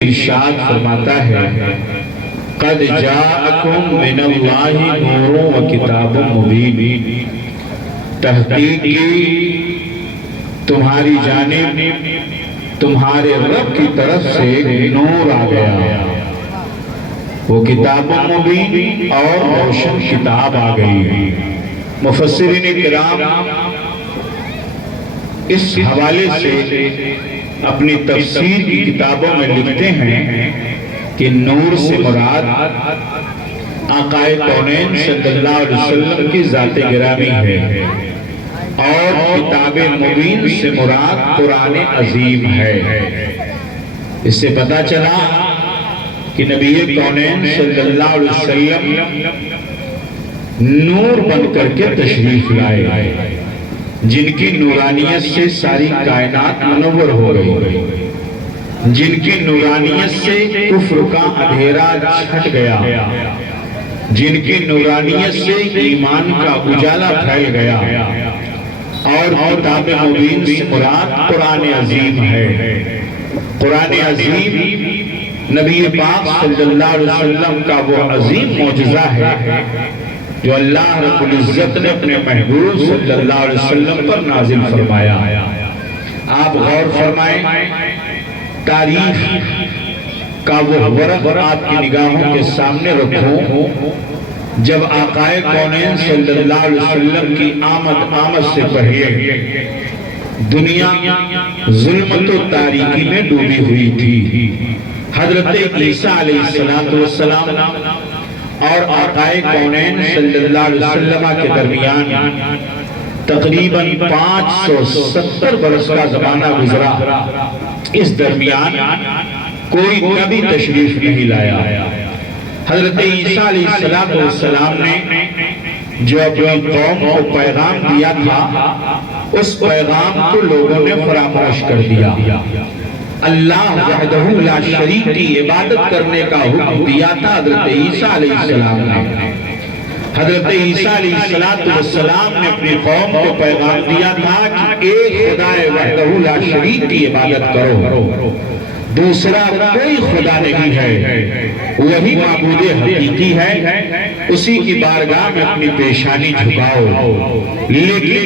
ارشاد فرماتا ہے قد جاءکم من اللہ نور و کتاب مبین، تحقیق کی تمہاری جانب تمہارے رب کی طرف سے نور آ گیا، وہ کتاب مبین اور روشن کتاب آ گئی۔ مفسرین کرام اس حوالے سے اپنی تفسیر کی کتابوں میں لکھتے ہیں کہ نور سے مراد آقا کونین صلی اللہ علیہ وسلم کی ذات گرامی ہے، اور کتاب مبین سے مراد قرآن عظیم ہے۔ اس سے پتہ چلا کہ نبی کونین صلی اللہ علیہ وسلم نور بن کر کے تشریف لائے، جن کی نورانیت سے ساری کائنات منور ہو گئی، جن کی نورانیت سے کفر کا اندھیرا چھٹ گیا، جن کی نورانیت سے ایمان کا اجالا پھیل گیا، اور کتاب مبین سے مراد قرآن عظیم ہے۔ قرآن عظیم نبی پاک صلی اللہ علیہ وسلم کا وہ عظیم معجزہ ہے جو اللہ رب العزت نے اپنے محبوب صلی اللہ علیہ وسلم پر نازل فرمایا۔ آپ غور فرمائیں، تاریخ کا وہ ورق آپ کی نگاہوں کے سامنے رکھوں جب آقا کونین صلی اللہ علیہ وسلم کی آمد سے پہلے دنیا ظلمت و تاریکی میں ڈوبی ہوئی تھی۔ حضرت عیسیٰ علیہ السلام اور آقا کونین صلی اللہ علیہ وسلم کے درمیان تقریباً 570 برس کا زمانہ گزرا۔ اس درمیان کوئی نبی تشریف نہیں لایا۔ حضرت عیسیٰ علیہ السلام نے جو اپنی قوم کو پیغام دیا تھا، اس پیغام کو لوگوں نے فراموش کر دیا۔ اللہ وحدہ لا شریک کی عبادت کرنے کا حکم دیا تھا حضرت عیسیٰ علیہ السلام نے۔ حضرت عیسیٰ علیہ السلام نے اپنی قوم کو پیغام دیا تھا کہ ایک خدا وحدہ لا شریک کی عبادت کرو، دوسرا کوئی خدا نہیں ہے، وہی معبود حقیقی ہے، اسی کی بارگاہ میں اپنی پیشانی جھکاؤ۔ لیکن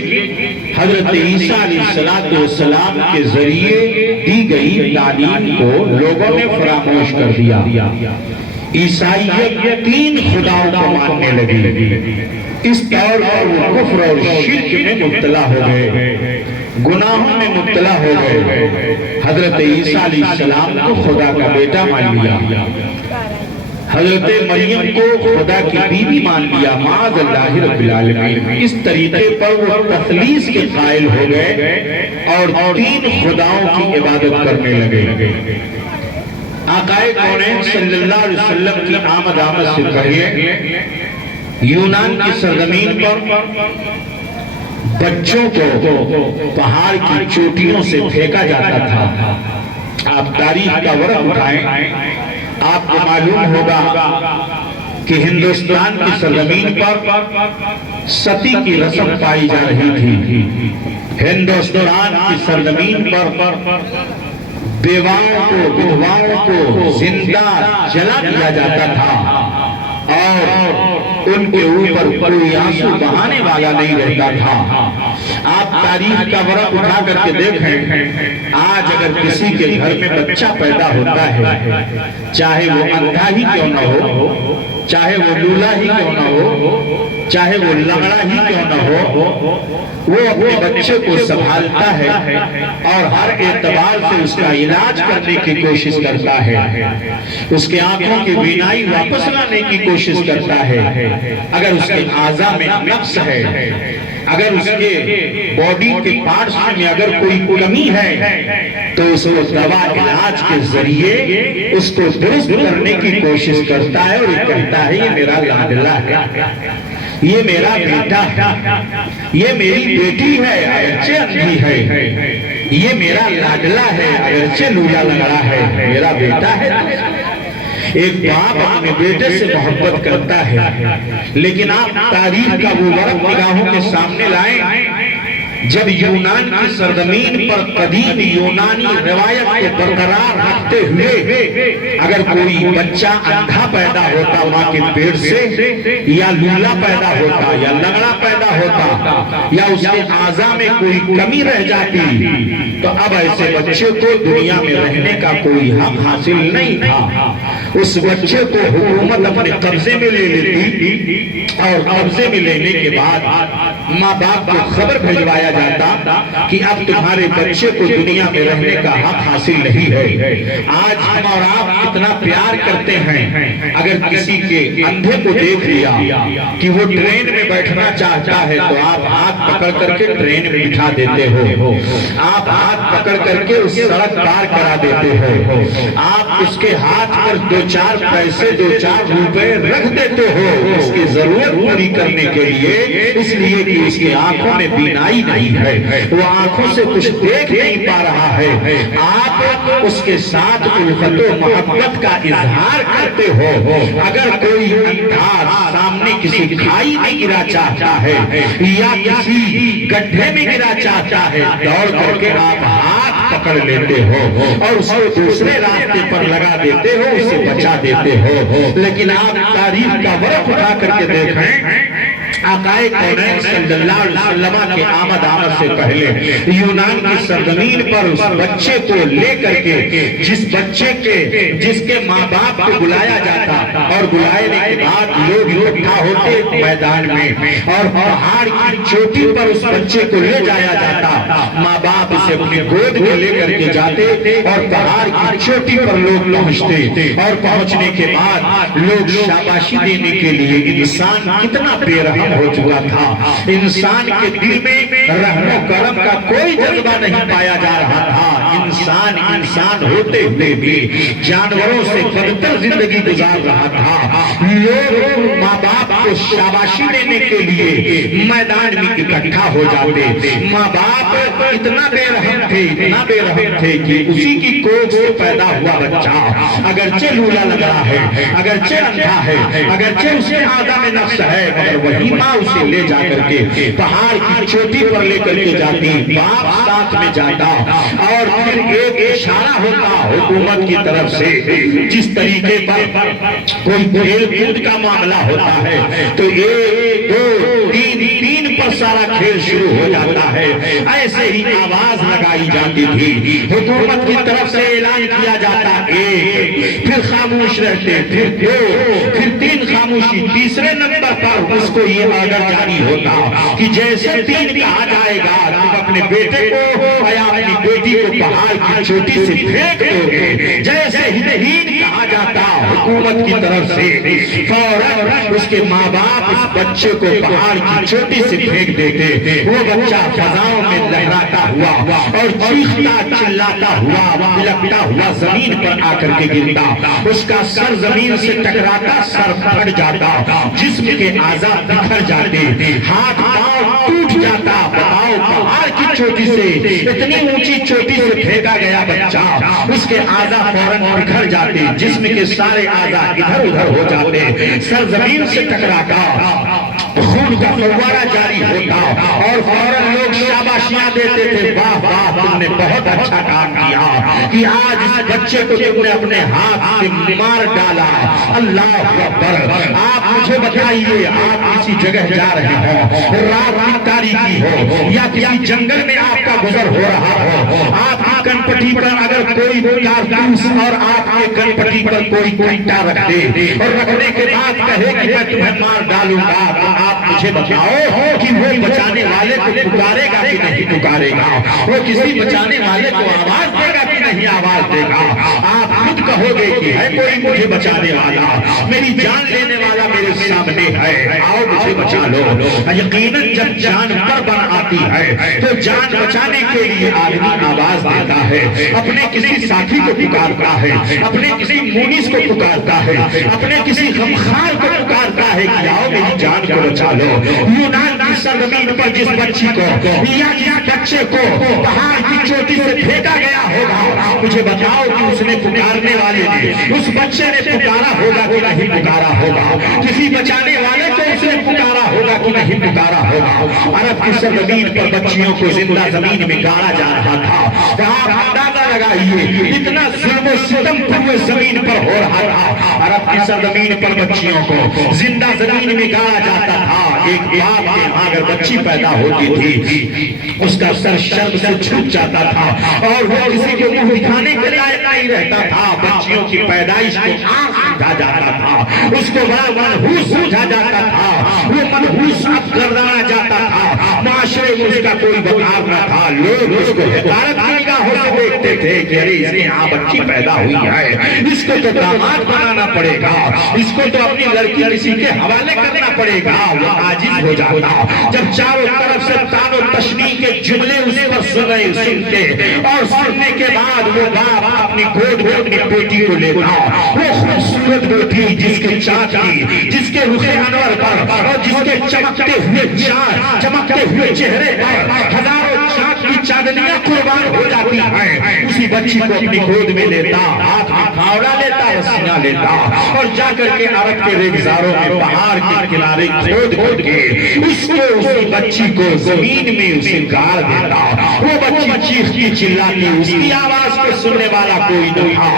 حضرت عیسیٰ علیہ السلام کے ذریعے دی گئی تعلیم کو لوگوں نے فراموش کر دیا۔ عیسائیت 3 خداؤں کو ماننے لگی۔ اس طور پر وہ کفر اور شرک میں مبتلا ہو گئے، گناہوں میں مبتلا ہو گئے۔ حضرت عیسیٰ علیہ السلام کو خدا کا بیٹا مان لیا، حضرت مریم کو خدا کی بیوی مان لیا، معاذ اللہ رب العالمین۔ اس طریقے پر وہ تثلیث کے قائل ہو گئے اور 3 خداؤں کی عبادت کرنے لگے۔ آقا کونین صلی اللہ علیہ وسلم کی آمد سے پہلے یونان کی سرزمین پر بچوں کو پہاڑ کی چوٹیوں سے پھینکا جاتا تھا۔ آپ تاریخ کا ورق اٹھائیں، آپ کو معلوم ہوگا کہ ہندوستان کی سرزمین پر ستی کی رسم پائی جا رہی تھی۔ ہندوستان کی سرزمین پر بیواؤں کو بدھواؤں کو زندہ جلا دیا جاتا تھا، اور ان کے اوپر کوئی آنسو بہانے والا نہیں رہتا تھا۔ آپ تاریخ کا ورق اٹھا کر کے دیکھیں، آج اگر کسی کے گھر میں بچہ پیدا ہوتا ہے، چاہے وہ اندھا ہی کیوں نہ ہو، چاہے وہ لولا ہی کیوں نہ ہو، چاہے وہ لنگڑا ہی کیوں نہ ہو، وہ اپنے بچے کو سنبھالتا ہے اور ہر اعتبار سے اس کا علاج کرنے کی کوشش کرتا ہے، اس کے آنکھوں کی بینائی واپس لانے کی کوشش کرتا ہے۔ اگر اس کے اعضاء میں نقص ہے، اگر اس کے باڈی کے پارٹس میں اگر کوئی کمی ہے، تو اس کو دوا علاج کے ذریعے اس کو درست کرنے کی کوشش کرتا ہے، اور یہ کہتا ہے یہ میرا لاڈلا ہے، یہ میرا بیٹا ہے، یہ میری بیٹی ہے اگرچہ اندھی ہے، یہ میرا لاڈلا ہے اگرچہ لولا لنگڑا ہے، میرا بیٹا ہے۔ ایک باپ اپنے بیٹے سے محبت کرتا ہے، لیکن آپ تاریخ کا وہ ورق نگاہوں کے سامنے لائیں، جب یونان کی سرزمین پر قدیم یونانی روایت کو برقرار رکھتے ہوئے اگر کوئی بچہ اندھا پیدا ہوتا ماں کے پیٹ سے، یا لولا پیدا ہوتا، یا لنگڑا پیدا ہوتا، یا اس کے اعضاء میں کوئی کمی رہ جاتی، تو اب ایسے بچے کو دنیا میں رہنے کا کوئی حق حاصل نہیں تھا۔ اس بچے کو حکومت اپنے قبضے میں لے لیتی، اور قبضے میں لینے کے بعد ماں باپ کو خبر بھیجوایا جاتا کہ اب تمہارے بچے کو دنیا میں رہنے کا حق حاصل نہیں ہے۔ آج ہم اور آپ اتنا پیار کرتے ہیں، اگر کسی کے اندھے کو دیکھ لیا کہ وہ ٹرین میں بیٹھنا چاہتا ہے تو آپ ہاتھ پکڑ کر کے ٹرین میں بٹھا دیتے ہو، آپ ہاتھ پکڑ کر کے اس سڑک پار کرا دیتے ہو، آپ اس کے ہاتھ پر دو چار پیسے، دو چار روپے رکھ دیتے ہو اس کی ضرورت پوری کرنے کے لیے، اس لیے کہ اس کی آنکھوں میں بینائی نہیں ہے، وہ آنکھوں سے کچھ دیکھ نہیں پا رہا ہے۔ آپ اس کے ساتھ الفت و محبت کا اظہار کرتے ہو۔ اگر کوئی اندھا سامنے کسی کھائی میں گرا چاہتا ہے یا کسی گڈھے میں گرا چاہتا ہے، دوڑ کر کے آپ ہاتھ پکڑ لیتے ہو اور اس کو دوسرے راستے پر لگا دیتے ہو، اسے بچا دیتے ہو۔ لیکن آپ تاریخ کا ورق اٹھا کر کے دیکھیں، آقائے کونین صلی اللہ علیہ وسلم کے آمد سے پہلے یونان کی سرزمین پر اس بچے کو لے کر کے، جس کے ماں باپ کو بلایا جاتا، اور بلائے کے بعد لوگ اکٹھا ہوتے میدان میں، اور پہاڑ کی چوٹی پر اس بچے کو لے جایا جاتا، ماں باپ اسے اپنی گود میں لے کر کے جاتے، اور پہاڑ کی چوٹی پر لوگ پہنچتے، اور پہنچنے کے بعد لوگ شاباشی دینے کے لیے، انسان کتنا بے رحم ہو چکا تھا، انسان کے دل میں رحم و کرم کا کوئی جذبہ نہیں پایا جا رہا تھا، انسان ہوتے ہوئے بھی جانوروں سے بدتر زندگی گزار رہا تھا۔ لوگ ماں باپ کو شاباشی دینے کے لیے میدان میں اکٹھا ہو جاتے، ماں باپ اتنا بے رحم تھے کہ اسی کی کوکھ سے پیدا ہوا بچہ اگرچہ لولا لگ رہا ہے، اگرچہ اندھا ہے، اگرچہ اس کے اعضاء میں نقص ہے، مگر وہی ماں اسے لے جا کر کے پہاڑ کی چوٹی پر لے کر کے جاتی، باپ ساتھ میں جاتا، اور پھر ایک اشارہ ہوتا حکومت کی طرف سے، جس طریقے پر کوئی کھیل کود کا معاملہ ہوتا ہے تو ایک دو تین پر سارا کھیل شروع ہو جاتا ہے، ایسے ہی آواز لگائی جاتی تھی، حکومت کی طرف سے اعلان کیا جاتا، ایک، پھر خاموش رہتے، پھر دو، پھر تین خاموشی، تیسرے نمبر پر اس کو یہ آرڈر جاری ہوتا کہ جیسے تین کہا جائے گا تم اپنے بیٹے کو یا اپنی بیٹی کو پہاڑ کی چوٹی سے پھینک دو گے، جیسے ہی تین کہا جاتا حکومت کی طرف سے فوراً اس کے ماں باپ اس بچے کو پہاڑ کی چوٹی سے پھینک دیتے، وہ بچہ فضاؤں میں لہراتا ہوا اور چیختا چلاتا ہوا بلکتا ہوا زمین پر آ کر کے گرتا، اس کا سر زمین سے ٹکراتا، سر پھٹ جاتا، جسم کے اعضاء بکھر جاتے، ہاتھ پاؤں ٹوٹ جاتا۔ بتاؤ، پہاڑ کی چوٹی سے، اتنی اونچی چوٹی سے پھینکا گیا بچہ، اس کے اعضاء فوراً بکھر جاتے، جسم کے سارے اعضاء ادھر ادھر ہو جاتے، سر زمین سے ٹکراتا، خون کا فوارہ جاری ہوتا، اور فوراً لوگ شاباشیاں دیتے تھے، واہ واہ تم نے بہت اچھا کام کیا کہ آج اس بچے کو تم نے اپنے ہاتھ سے مار ڈالا۔ اللہ اکبر۔ آپ مجھے بتائیے، آپ کسی جگہ جا رہے ہو، رات کی تاریکی ہو یا کسی جنگل میں آپ کا گزر ہو رہا ہو، آپ کی کن پٹی پر اگر کوئی کارتوس اور آپ کے کن پٹی پر کوئی کٹا رکھ دے اور رکھنے کے بعد کہے کہ میں تمہیں مار ڈالوں گا، تو آپ مجھے بتاؤ کہ وہ بچانے والے کو پکارے گا کہ نہیں پکارے گا؟ وہ کسی بچانے والے کو آواز دے گا کہ نہیں آواز دے گا؟ آپ خود کہو گے کہ ہے کوئی مجھے بچانے والا، میری جان لینے والا میرے سامنے ہے، آؤ مجھے بچا لو۔ یقیناً جب جان پر بن آتی ہے تو جان بچانے کے لیے آدمی آواز دیتا ہے، اپنے کسی ساتھی کو پکارتا ہے، اپنے کسی مونس کو پکارتا ہے، اپنے کسی غمخوار کو پکارتا ہے کہ آؤ میری جان کو بچا لو۔ یونان کی سرزمین پر جس بچی کو یا جس بچے کو پہاڑ کی چوٹی سے پھینکا گیا ہوگا، مجھے بتاؤ کہ اس نے پکارنے والے نے اس بچے نے پکارا ہوگا کہ نہیں پکارا ہوگا؟ کسی بچانے والے کو اس نے پکارا ہوگا کہ نہیں پکارا ہوگا؟ عرب کی سرزمین پر بچیوں کو زندہ زمین میں گاڑا جا رہا تھا۔ آپ اندازہ لگائیے اتنا ظلم و ستم پورے زمین پر ہو رہا تھا۔ عرب کی سرزمین پر بچیوں کو زندہ زمین میں گاڑا جاتا تھا۔ ایک باپ کے ہاں اگر بچی پیدا ہوتی تھی اس کا سر شرم سے چھپ جاتا تھا اور وہ کسی کو منہ دکھانے کے لائق نہیں رہتا تھا۔ بچیوں کی پیدائش کو عام سمجھا جاتا تھا، اس کو بڑا منحوس سمجھا جاتا تھا، وہ منحوس اب گردانا جاتا تھا، معاشرے میں اس کا کوئی وقار نہ تھا۔ لوگ اس کو حقارت کی نگاہوں سے دیکھتے تھے کہ ارے اس کے یہاں بچی پیدا ہوئی ہے، اس کو تو داماد بنانا پڑے گا، اس کو تو اپنی لڑکی کسی کے حوالے کرنا پڑے گا۔ وہ عاجز ہو جاتا جب چاروں طرف سے تان و تشنیع کے جملے اس پر سنتے اور سننے کے بعد وہ باپ اپنی گود میں اپنی بیٹی کو لیتا، وہ خوبصورت بیٹی جس کے چاچی، جس کے رخ انور پر اور جس کے چمکتے ہوئے چہرے پر ہزاروں چاند کی چاندنیاں قربان ہو جاتی ہیں، اسی بچی کو اپنی گود میں لیتا، ہاتھ میں پھاوڑا لیتا، رسیاں لیتا اور جا کر کے عرب کے ریگزاروں میں پہاڑ کے کنارے کھود کے اس بچی کو زمین میں اسے گاڑ دیتا۔ وہ بچی چیختی چلاتی، اس کی آواز کو سننے والا کوئی نہ تھا،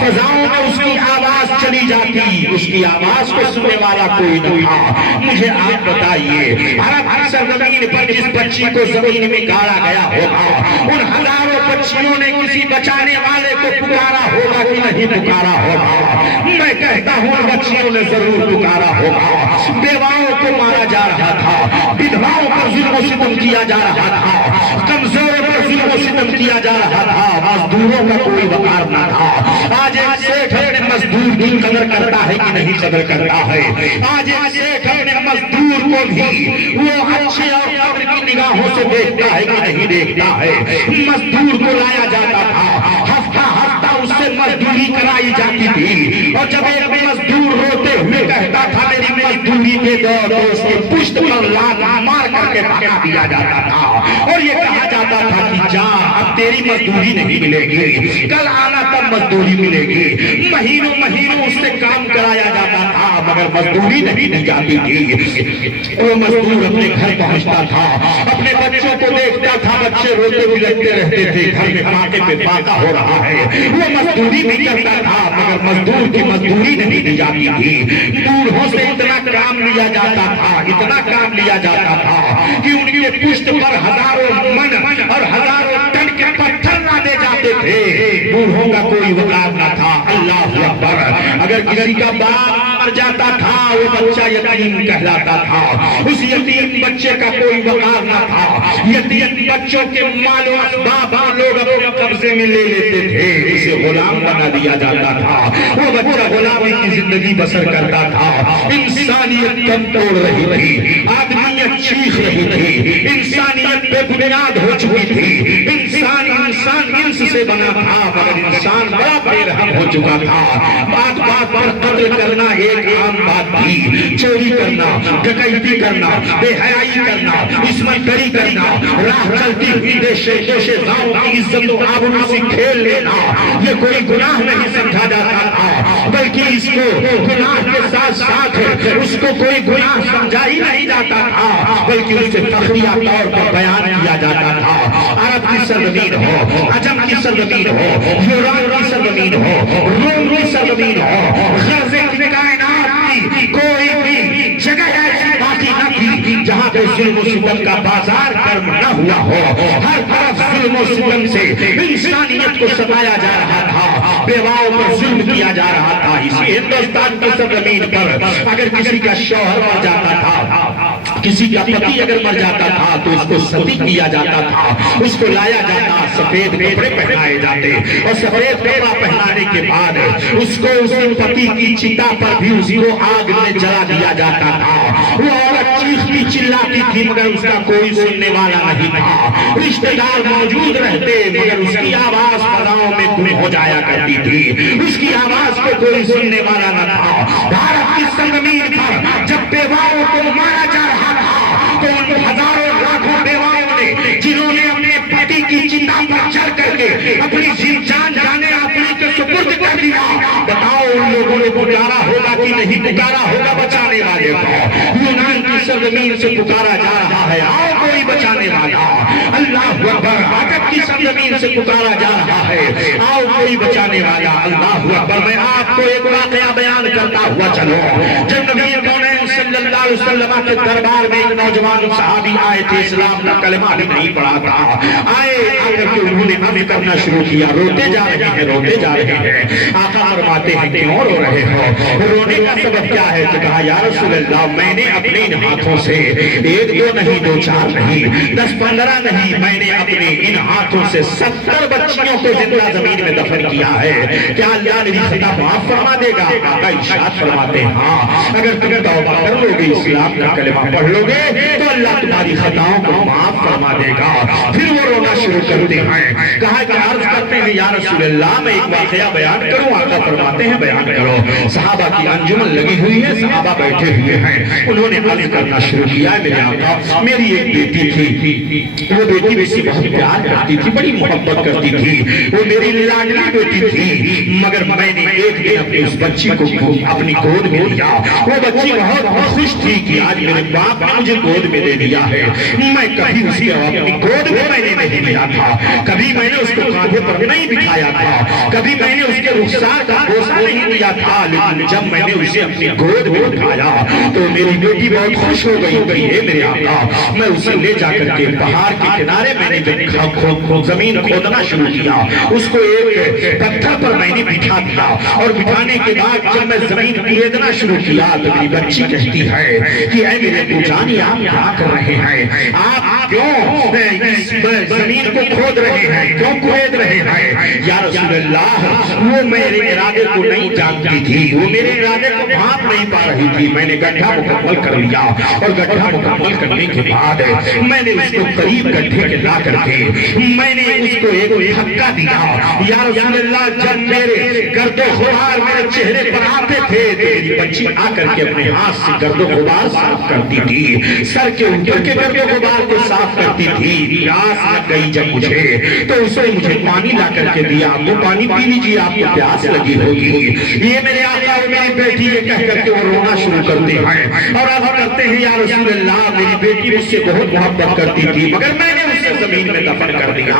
فضاؤں میں اس کی آواز چلی جاتی، اس کی آواز کو سننے والا کوئی نہ تھا۔ مجھے آپ بتائیے عرب کی سرزمین پر جس بچی کو زمین میں گاڑا گیا ہوگا ان ہزاروں بچیوں نے کسی بچانے والے کو پکارا ہوگا کہ نہیں پکارا ہوگا؟ میں کہتا ہوں بچیوں نے ضرور پکارا ہوگا۔ بیواؤں کو مارا جا رہا تھا، بدھواؤں پر ظلم و ستم کیا جا رہا تھا، کمزوروں پر ظلم و ستم کیا جا رہا تھا، مزدوروں کا کوئی وقار نہ تھا۔ آج ایک سیٹھ اپنے مزدور کی قدر کرتا ہے کہ نہیں قدر کرتا ہے؟ آج ایک سیٹھ اپنے مزدور کو بھی وہ اچھے اور قدر کی نگاہوں سے دیکھتا ہے کہ نہیں دیکھتا ہے؟ مزدور کو لایا جاتا تھا، ہفتہ ہفتہ اس سے مزدوری کرائی جاتی تھی اور جب ایک مزدور روتے ہوئے کہتا تھا میری مزدوری کے دور اس کے پشت پر لات مار کر کے بھگا دیا جاتا تھا اور یہ کہا جاتا تھا کہ جا اب تیری مزدوری نہیں ملے گی، کل آنا تب مزدوری ملے گی۔ مہینوں مہینوں اس سے کام کرایا جاتا تھا مگر مزدوری نہیں دی جاتی تھی۔ وہ مزدور اپنے گھر پہنچتا تھا، اپنے بچوں کو دیکھتا تھا، بچے روتے بلکتے رہتے تھے، گھر میں فاقے پہ فاقہ ہو رہا ہے، وہ مزدوری بھی کرتا تھا مگر مزدور کی مزدوری نہیں دی جاتی تھی۔ بوڑھوں سے اتنا کام لیا جاتا تھا، اتنا کام لیا جاتا تھا کہ ان کے پشت پر ہزاروں من اور ہزاروں ٹن کے پتھر لانے جاتے تھے۔ بوڑھوں کا کوئی وقار نہ تھا۔ اللہ اکبر! اگر کسی کا باپ مر جاتا تھا وہ بچہ یتیم کہلاتا تھا، اس یتیم بچے کا کوئی وقار نہ تھا۔ یتیم بچوں کے مال و اسباب لوگ اپنے قبضے میں لے لیتے تھے، اسے غلام بنا دیا جاتا تھا، وہ بچہ غلامی کی زندگی بسر کرتا تھا۔ انسانیت دم توڑ رہی تھی، آدمیت چیخ رہی تھی، انسانیت بے بنیاد ہو چکی تھی۔ انسان انس سے بنا تھا مگر انسان بڑا بے رحم ہو چکا تھا۔ بات بات پر قتل کرنا ایک عام بات تھی، چوری کرنا، ڈکیتی کرنا، بے حیائی کرنا، عصمت دری کرنا، راہ چلتی ہوئی دیشے زاؤں کی عزت و آبرو سے کھیل لینا یہ کوئی گناہ نہیں سمجھا جاتا تھا، بلکہ اس کو گناہ کے ساتھ ساتھ اس کو کوئی گناہ سمجھا ہی نہیں جاتا تھا بلکہ اسے فخریہ طور پر بیان کیا جاتا تھا۔ عرب کی سرزمین ہو، عجم کی سرزمین ہو، یونان کی سرزمین ہو، روم کی سرزمین ہو، غرض کائنات کی کوئی بھی جگہ ایسی باقی نہ تھی جہاں پہ ظلم و ستم کا بازار گرم نہ ہوا ہو۔ ہر طرف ظلم و ستم سے انسانیت کو ستایا جا رہا تھا، بیواؤں پر ظلم کیا جا رہا تھا۔ اسی ہندوستان کی سرزمین پر اگر کسی کا شوہر مر جاتا تھا، کسی کا پتی اگر مر جاتا تھا تو اس کو ستی کیا جاتا تھا، اس کو لایا جاتا، سفید کپڑے پہنائے جاتے اور سفید کپڑا پہنانے کے بعد اس کو اس پتی کی چتا پر بھی اس کو آگ میں جلا دیا جاتا تھا۔ وہ عورت چیختی چلاتی تھی مگر اس کا کوئی سننے والا نہیں تھا، رشتہ دار موجود رہتے مگر اس کی آواز فضاؤں میں گم ہو جایا کرتی تھی، اس کی آواز کو کوئی سننے والا نہ تھا۔ بھارت کی سرزمین پر جب بیواؤں کو مارا جا رہا تھا تو ان ہزاروں لاکھوں بیواؤں نے جنہوں نے اپنے پتی کی چتا پر چڑھ کر کے اپنی جان جانے اپنی کے سپرد کر دیا، سرزمین سے پکارا جا رہا ہے، آؤ کوئی بچانے والا، اللہ اکبر، عجب کی سرزمین سے پکارا جا رہا ہے، آؤ کوئی بچانے والا، اللہ اکبر۔ میں آپ کو ایک واقعہ بیان کرتا ہوا چلو، جب نبی کونین صلی اللہ علیہ وسلم کے دربار میں ایک نوجوان صحابی آئے تھے، اسلام کا کلمہ بھی نہیں پڑھا تھا، آئے آ کر کے انہوں نے ہمیں کرنا شروع کیا، روتے جا رہے ہیں، روتے جا رہے ہیں۔ آقا فرماتے ہیں کیوں رو رہے ہو، رونے کا سبب کیا ہے؟ تو کہا یا رسول اللہ میں نے اپنے ان ہاتھوں سے ایک دو نہیں، دو چار نہیں، 10-15 نہیں، میں نے اپنے ان ہاتھوں سے 70 بچیوں کو زندہ زمین میں دفن کیا ہے، کیا اللہ میری خطا معاف فرما دے گا؟ آقا ارشاد فرماتے ہیں ہاں، اگر تم توبہ کر لو گے، اسلام کا کلمہ پڑھ لو گے تو اللہ تمہاری خطاؤں کو معاف فرما دے گا۔ پھر وہ رونا شروع کرتے ہیں، کہا کہ عرض کرتے ہیں یا رسول اللہ میں ایک واقعہ بیان کروں؟ آقا فرماتے ہیں بیان کرو۔ صحابہ کی انجمن لگی ہوئی ہے، صحابہ بیٹھے ہوئے ہیں، انہوں نے عرض کرنا شروع کیا ہے میرے آقا میری ایک بیٹی تھی، وہ بیٹی مجھ سے بہت پیار کرتی تھی، بڑی محبت کرتی تھی، وہ میری لاڈلی بیٹی تھی، مگر میں نے ایک دن اپنی اس بچی کو اپنی گود میں لیا، وہ بچی بہت خوش تھی کہ آج میرے باپ نے مجھے گود میں لے لیا ہے، میں کبھی اسی اپنی گود میں میں نے نہیں لیا تھا، کبھی میں نے اس کو کاندھے پر نہیں بٹھایا تھا، کبھی میں نے اس کے رخسار کا بوسہ نہیں لیا تھا، لیکن جب میں نے اسے اپنی گود میں اٹھایا تو میری بیٹی بہت خوش ہو گئی، اے میرے آقا میں اسے لے جا کر کے پہاڑ کے کنارے میں نے زمین کھودنا شروع کیا، اس کو ایک پتھر پر میں نے بٹھا دیا، اور بٹھانے کے بعد جب میں زمین کھودنا شروع کیا تو میری بچی کہتی ہے کہ اے میرے ابو جانی آپ کیا کر رہے ہیں، آپ کیوں اس زمین کو کھود رہے ہیں، کیوں کھود رہے ہیں؟ یا رسول اللہ وہ میرے ارادے کو نہیں جانتی تھی، وہ میرے ارادے کو بھانپ نہیں پا رہی تھی، میں نے گڈھا مکمل کر لیا، اور گڈھا مکمل کرنے کے بعد میں نے اس کو قریب گڈھے کے لا کر کے میں نے اس کو ایک دھکا دیا، یا رسول اللہ جب میرے گرد و غبار میرے چہرے پر آتے تھے تو میری بچی آ کر کے اپنے ہاتھ سے گرد و غبار صاف کرتی تھی، سر کے اوپر کے گرد و غبار کو صاف کرتی تھی، پیاس لگ گئی جب مجھے تو اس نے مجھے پانی لا کر کے دیا، وہ پانی پی لیجیے آپ کو پیاس لگی ہوگی، یہ میرے آقا اور میری بیٹی یہ کہہ کر کے وہ رونا شروع کرتے ہیں اور عرض کرتے ہیں یا رسول اللہ میری بیٹی مجھ سے بہت محبت کرتی تھی، مگر میں نے اسے زمین میں دفن کر دیا،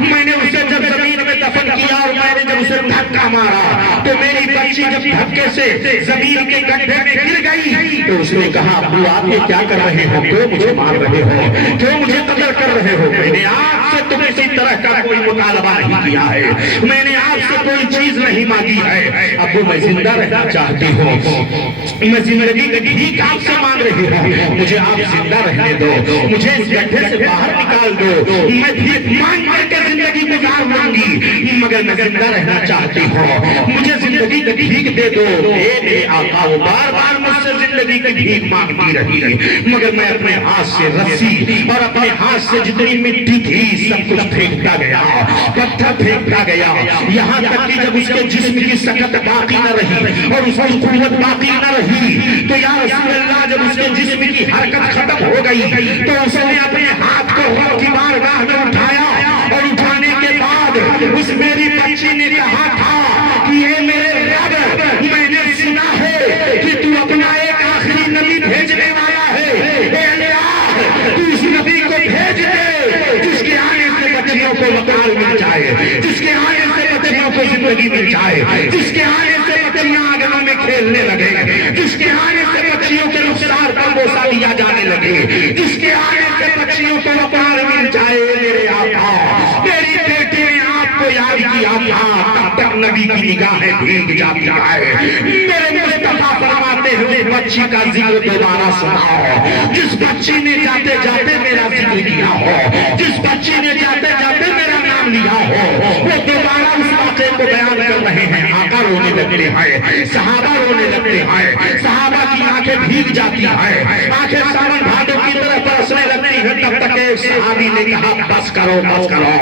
میں نے اسے جب زمین میں دفن کیا اور میں نے جب اسے دھکا مارا تو میری بچی جب دھکے سے زمین کے گڈھے میں گر گئی تو اس نے کہا ابو آپ یہ کیا کر رہے ہو، کیوں مجھے مار رہے ہو، کیوں مجھے قتل کر رہے ہو، میں نے آپ سے تم اسی طرح کا کوئی مطالبہ نہیں کیا ہے، میں نے آپ سے کوئی چیز نہیں مانگی ہے، ابو میں زندہ رہنا چاہتی ہوں، میں زندگی کا بھیک آپ سے مانگ رہی ہوں، مجھے آپ زندہ رہنے دو، مجھے اس گڈھے سے باہر نکال دو، میں بھیک مانگ کر کے زندگی گزار لوں گی مگر میں زندہ رہنا چاہتی ہوں، مجھے زندگی کی بھیک دے دو۔ اے میرے آقا وہ بار بار مجھ سے زندگی کی بھیک مانگتی رہی مگر میں اپنے ہاتھ سے رسی اور اپنے ہاتھ سے جتنی مٹی تھی سب کچھ پھینکتا گیا، پتھر پھینکتا گیا، یہاں تک کہ جب اس کے جسم کی سکت باقی نہ رہی اور اس کی قوت باقی نہ رہی تو یا رسول اللہ جب اس کے جسم کی حرکت ختم ہو گئی تو اس نے اپنے ہاتھ کو رب کی بارگاہ میں اٹھایا اور اٹھانے کے بعد اس میری بچی نے کہا تھا کہ اے میرے رب میں نے سنا ہے کہ تو اپنا ایک آخری نبی بھیجنے والا ہے، اے اللہ تو اس نبی کو بھیج دے جس کے آنے سے بچیوں کو وقار مل جائے، جس کے آنے سے بچیوں کو زندگی مل جائے، جس کے آنے سے بچیاں آنگنوں میں کھیلنے لگے، جس کے آنے سے بچیوں کے رخسار کا بوسہ دیا جانے لگے، جس کے آنے سے بچیوں کو وقار مل جائے۔ میرے آقا میری بیٹی نے آپ کو یاد کیا تھا، تب تک نبی کی نگاہیں بھیگ جاتی ہے۔ میرے مصطفیٰ فرماتے ہوئے بچی کا ذکر دوبارہ سناؤ، جس بچی نے جاتے جاتے میرا ذکر کیا ہو، جس بچی نے جاتے جاتے میرا نام لیا ہو، وہ دوبارہ اس واقعے کو بیان کر رہے ہیں۔ آقا رونے لگتے ہیں، صحابہ رونے لگتے ہیں، صحابہ کی آنکھیں بھیگ جاتی ہیں، آنکھیں ساون بھادو کی طرح برسنے لگتی ہیں۔ تب تک ایک صحابی نے کہا بس کرو بس کرو،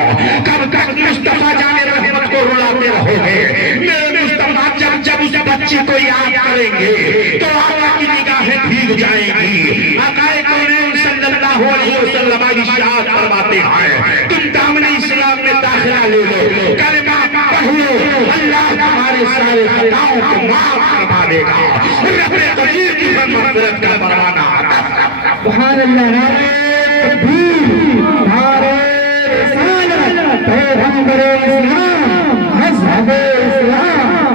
کب تک مصطفیٰ جان رحمت کو رلاتے رہو گے؟ میرے مصطفیٰ جب اس بچی کو یاد کریں گے تو آقا کی نگاہیں بھیگ جائیں گی۔ آقا کونین صلی اللہ علیہ وسلم ارشاد فرماتے ہیں تم دامن اسلام میں داخلہ لے لو، کلمہ پڑھو، اللہ تمہارے سارے خطاؤں کو معاف فرما دے گا، رب قدیر کی مغفرت کا پروانہ عطا سبحان اللہ، نعرہ